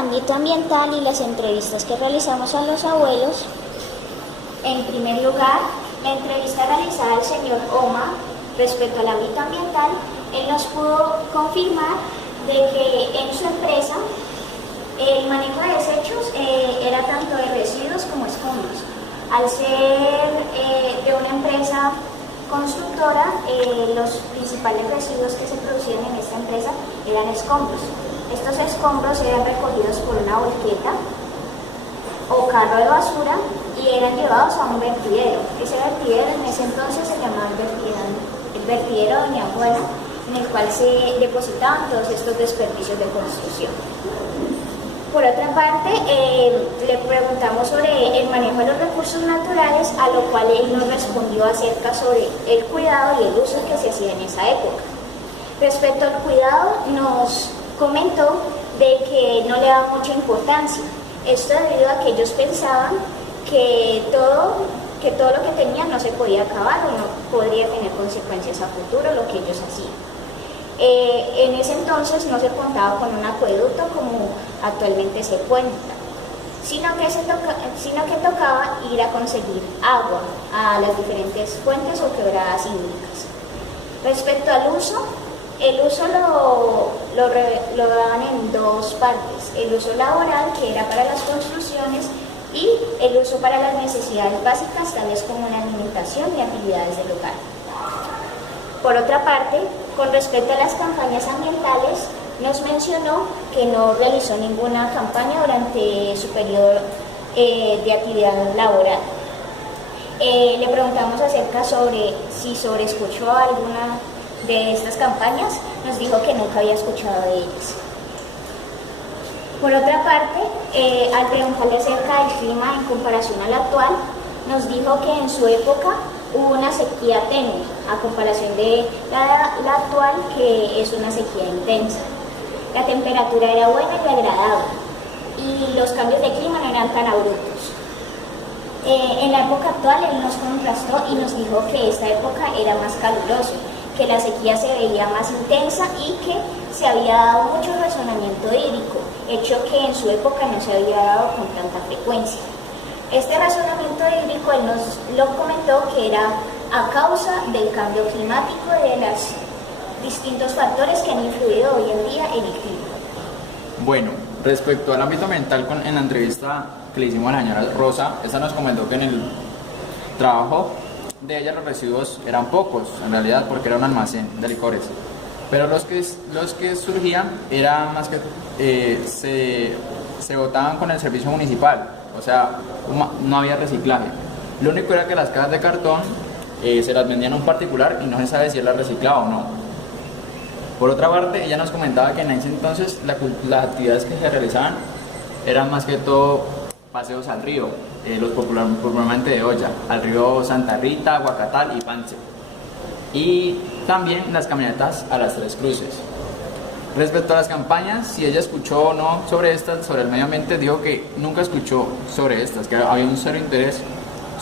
ámbito ambiental y las entrevistas que realizamos a los abuelos, en primer lugar, la entrevista realizada al señor Oma respecto al ámbito ambiental, él nos pudo confirmar de que en su empresa el manejo de desechos era tanto de residuos como escombros. Al ser de una empresa constructora, los principales residuos que se producían en esta empresa eran escombros. Estos escombros eran recogidos por una volqueta o carro de basura y eran llevados a un vertidero. Ese vertidero en ese entonces se llamaba el vertidero Doña Juana, en el cual se depositaban todos estos desperdicios de construcción. Por otra parte, le preguntamos sobre el manejo de los recursos naturales, a lo cual él nos respondió acerca sobre el cuidado y el uso que se hacía en esa época. Respecto al cuidado, nos comentó de que no le daba mucha importancia. Esto debido a que ellos pensaban que todo lo que tenían no se podía acabar o no podría tener consecuencias a futuro lo que ellos hacían. En ese entonces no se contaba con un acueducto como actualmente se cuenta, sino que tocaba ir a conseguir agua a las diferentes fuentes o quebradas hídricas. Respecto al uso, el uso lo daban en dos partes: el uso laboral, que era para las construcciones, y el uso para las necesidades básicas, tales como la alimentación y actividades del hogar. Por otra parte, con respecto a las campañas ambientales, nos mencionó que no realizó ninguna campaña durante su periodo de actividad laboral. Le preguntamos acerca sobre si escuchó alguna de estas campañas, nos dijo que nunca había escuchado de ellas. Por otra parte, al preguntarle acerca del clima en comparación al actual, nos dijo que en su época hubo una sequía tenue, a comparación de la actual, que es una sequía intensa. La temperatura era buena y agradable, y los cambios de clima no eran tan abruptos. En la época actual él nos contrastó y nos dijo que esta época era más calurosa, que la sequía se veía más intensa y que se había dado mucho razonamiento hídrico, hecho que en su época no se había dado con tanta frecuencia. Este razonamiento hídrico él nos lo comentó que era a causa del cambio climático y de los distintos factores que han influido hoy en día en el clima. Bueno, respecto al ámbito ambiental, en la entrevista que le hicimos a la señora Rosa, esta nos comentó que en el trabajo de ella los residuos eran pocos, en realidad, porque era un almacén de licores, pero los que surgían era más que se botaban con el servicio municipal, o sea, no había reciclaje. Lo único era que las cajas de cartón se las vendían a un particular y no se sabe si él las reciclaba o no. Por otra parte, ella nos comentaba que en ese entonces las actividades que se realizaban eran más que todo paseos al río, los popularmente de olla, al río Santa Rita, Guacatal y Pance, y también las caminatas a las Tres Cruces. Respecto a las campañas, si ella escuchó o no sobre estas, sobre el medio ambiente, dijo que nunca escuchó sobre estas, que había un cero interés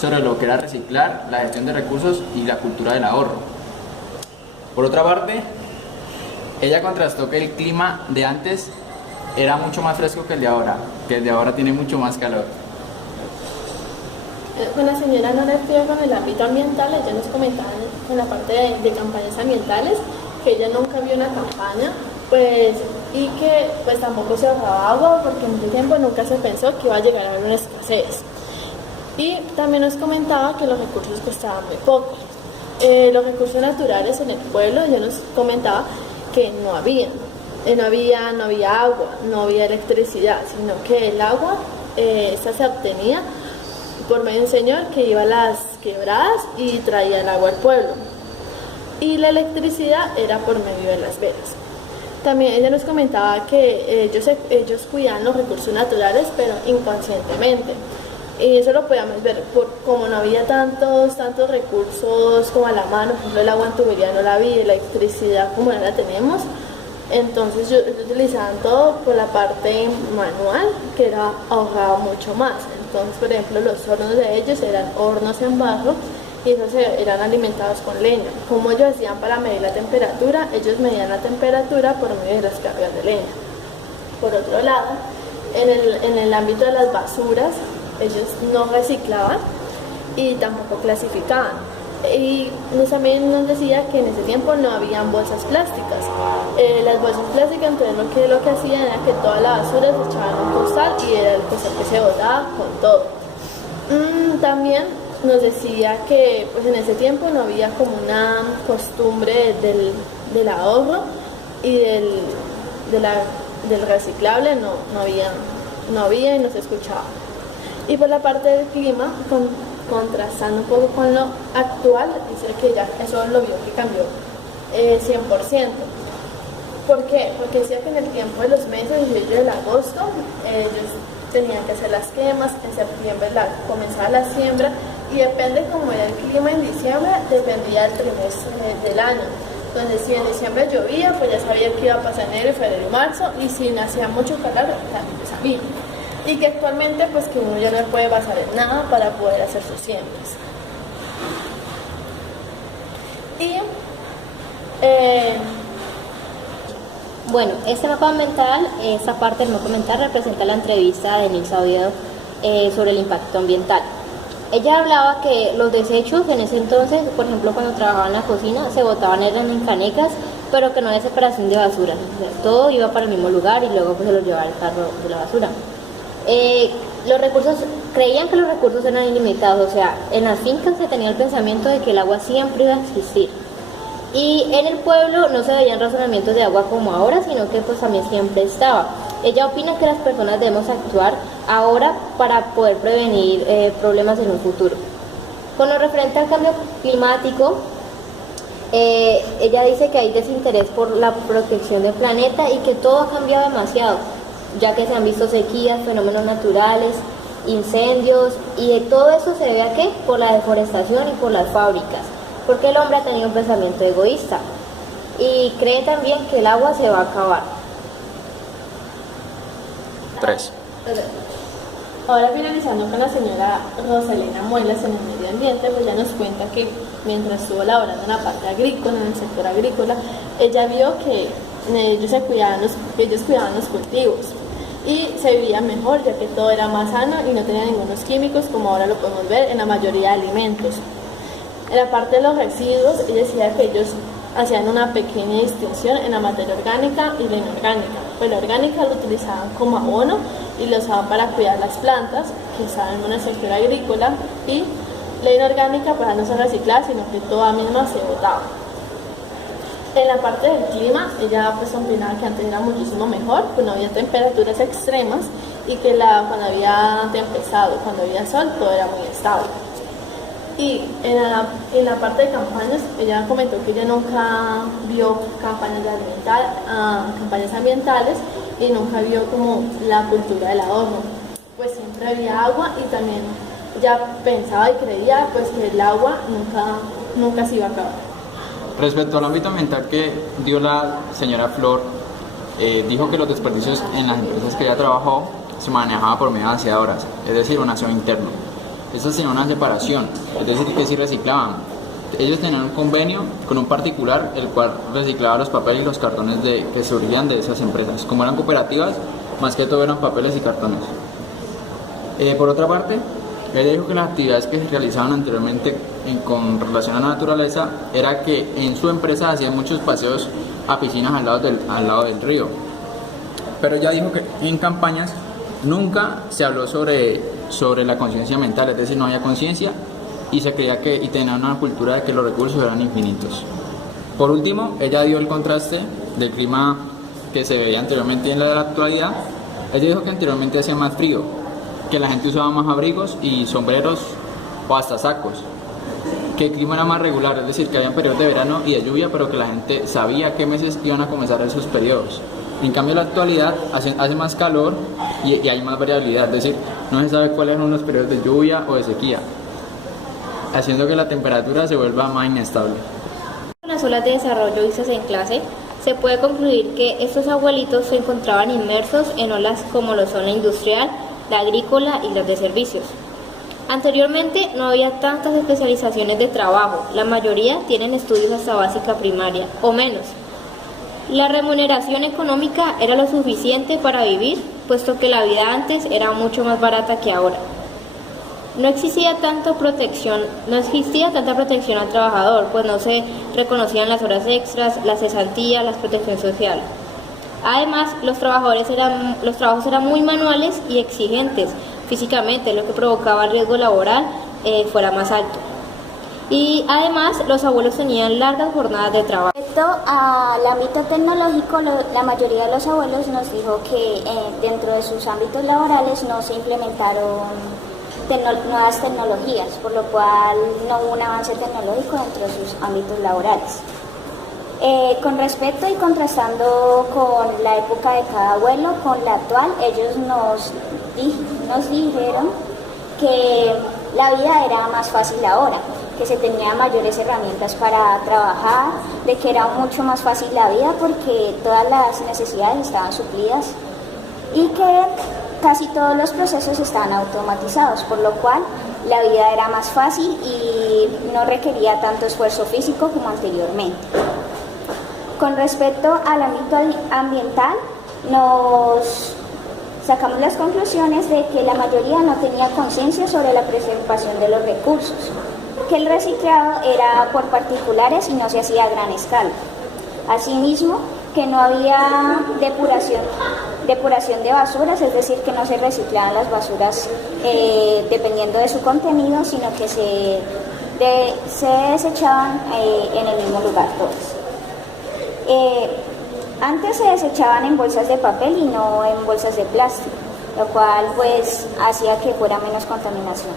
sobre lo que era reciclar, la gestión de recursos y la cultura del ahorro. Por otra parte, ella contrastó que el clima de antes era mucho más fresco que el de ahora tiene mucho más calor. Con la señora Nora Espía, con el ámbito ambiental, ella nos comentaba en la parte de campañas ambientales que ella nunca vio una campaña, y que tampoco se ahorraba agua, porque en ese tiempo nunca se pensó que iba a llegar a haber una escasez. Y también nos comentaba que los recursos costaban muy pocos. Los recursos naturales en el pueblo, ella nos comentaba que no había agua, no había electricidad, sino que el agua esta se obtenía por medio de un señor que iba a las quebradas y traía el agua al pueblo, y la electricidad era por medio de las velas. También ella nos comentaba que ellos cuidaban los recursos naturales, pero inconscientemente, y eso lo podíamos ver como no había tantos recursos como a la mano. Por ejemplo, el agua en tubería no la había, la electricidad como no la tenemos, entonces ellos utilizaban todo por la parte manual, que ahorraba mucho más. Entonces, por ejemplo, los hornos de ellos eran hornos en barro y esos eran alimentados con leña. Como ellos hacían para medir la temperatura, ellos medían la temperatura por medio de las cargas de leña. Por otro lado, en el ámbito de las basuras, ellos no reciclaban y tampoco clasificaban. Y también nos decía que en ese tiempo no habían bolsas plásticas. Las bolsas plásticas, entonces lo que hacían era que toda la basura se echaba en un costal y era el costal que se botaba con todo. También nos decía que pues en ese tiempo no había como una costumbre del ahorro y del reciclable, no había y no se escuchaba. Y por la parte del clima, contrastando un poco con lo actual, dice que ya eso lo vio que cambió 100%. ¿Por qué? Porque decía que en el tiempo de los meses de julio y el agosto, ellos tenían que hacer las quemas, en septiembre comenzaba la siembra y depende cómo era el clima en diciembre, dependía del trimestre del año. Entonces si en diciembre llovía, pues ya sabía que iba a pasar enero, febrero y marzo, y si hacía mucho calor, también lo sabía. Y que actualmente pues que uno ya no puede basar en nada para poder hacer sus siembras. Y bueno, este mapa mental, esta parte del mapa mental representa la entrevista de Nilsa Oviedo sobre el impacto ambiental. Ella hablaba que los desechos en ese entonces, por ejemplo cuando trabajaba en la cocina, se botaban eran en canecas, pero que no había separación de basura. O sea, todo iba para el mismo lugar y luego pues, se lo llevaba el carro de la basura. Los recursos, creían que los recursos eran ilimitados, o sea, en las fincas se tenía el pensamiento de que el agua siempre iba a existir. Y en el pueblo no se veían razonamientos de agua como ahora, sino que pues también siempre estaba. Ella opina que las personas debemos actuar ahora para poder prevenir problemas en un futuro. Con lo referente al cambio climático, ella dice que hay desinterés por la protección del planeta y que todo ha cambiado demasiado, ya que se han visto sequías, fenómenos naturales, incendios, y todo eso se debe a ¿qué? Por la deforestación y por las fábricas, porque el hombre ha tenido un pensamiento egoísta y cree también que el agua se va a acabar. 3. Ahora finalizando con la señora Rosalena Muelas en el medio ambiente, pues ya nos cuenta que mientras estuvo laborando en la parte agrícola, en el sector agrícola, ella vio que ellos cuidaban los cultivos y se vivía mejor, ya que todo era más sano y no tenía ningunos químicos, como ahora lo podemos ver en la mayoría de alimentos. En la parte de los residuos, ella decía que ellos hacían una pequeña distinción en la materia orgánica y la inorgánica. Pues la orgánica lo utilizaban como abono y lo usaban para cuidar las plantas que estaban en el sector agrícola, y la inorgánica para no ser reciclada, sino que toda misma se botaba. En la parte del clima, ella pues opinaba que antes era muchísimo mejor, pues no había temperaturas extremas y que cuando había tempestad o cuando había sol, todo era muy estable. Y en la parte de campañas, ella comentó que ella nunca vio campañas ambientales y nunca vio como la cultura del ahorro. Pues siempre había agua y también ella pensaba y creía pues que el agua nunca se iba a acabar. Respecto al ámbito ambiental que dio la señora Flor, dijo que los desperdicios en las empresas que ella trabajó se manejaban por medio de aseadoras, es decir, un aseo interno. Esas tenían una separación, es decir, que sí reciclaban. Ellos tenían un convenio con un particular, el cual reciclaba los papeles y los cartones que surgían de esas empresas. Como eran cooperativas, más que todo eran papeles y cartones. Por otra parte, ella dijo que las actividades que se realizaban anteriormente con relación a la naturaleza era que en su empresa hacían muchos paseos a piscinas al lado del río. Pero ella dijo que en campañas nunca se habló sobre la conciencia ambiental, es decir, no había conciencia y se creía y tenía una cultura de que los recursos eran infinitos. Por último, ella dio el contraste del clima que se veía anteriormente y en la de la actualidad. Ella dijo que anteriormente hacía más frío, que la gente usaba más abrigos y sombreros o hasta sacos, que el clima era más regular, es decir, que había periodos de verano y de lluvia, pero que la gente sabía qué meses iban a comenzar esos periodos. En cambio, en la actualidad hace más calor y hay más variabilidad, es decir, no se sabe cuáles son los periodos de lluvia o de sequía, haciendo que la temperatura se vuelva más inestable. Con las olas de desarrollo vistas en clase, se puede concluir que estos abuelitos se encontraban inmersos en olas como lo son la industrial, la agrícola y las de servicios. Anteriormente no había tantas especializaciones de trabajo, la mayoría tienen estudios hasta básica primaria o menos. La remuneración económica era lo suficiente para vivir puesto que la vida antes era mucho más barata que ahora. No existía tanta protección al trabajador, pues no se reconocían las horas extras, la cesantía, la protección social. Además, los trabajos eran muy manuales y exigentes físicamente, lo que provocaba el riesgo laboral fuera más alto. Y además, los abuelos tenían largas jornadas de trabajo. Respecto al ámbito tecnológico, la mayoría de los abuelos nos dijo que dentro de sus ámbitos laborales no se implementaron nuevas tecnologías, por lo cual no hubo un avance tecnológico dentro de sus ámbitos laborales. Con respecto y contrastando con la época de cada abuelo con la actual, ellos nos dijeron que la vida era más fácil ahora, que se tenían mayores herramientas para trabajar, de que era mucho más fácil la vida porque todas las necesidades estaban suplidas y que casi todos los procesos estaban automatizados, por lo cual la vida era más fácil y no requería tanto esfuerzo físico como anteriormente. Con respecto al ámbito ambiental, nos sacamos las conclusiones de que la mayoría no tenía conciencia sobre la preservación de los recursos, que el reciclado era por particulares y no se hacía a gran escala. Asimismo, que no había depuración de basuras, es decir, que no se reciclaban las basuras dependiendo de su contenido, sino que se desechaban en el mismo lugar todas. Antes se desechaban en bolsas de papel y no en bolsas de plástico, lo cual pues hacía que fuera menos contaminación.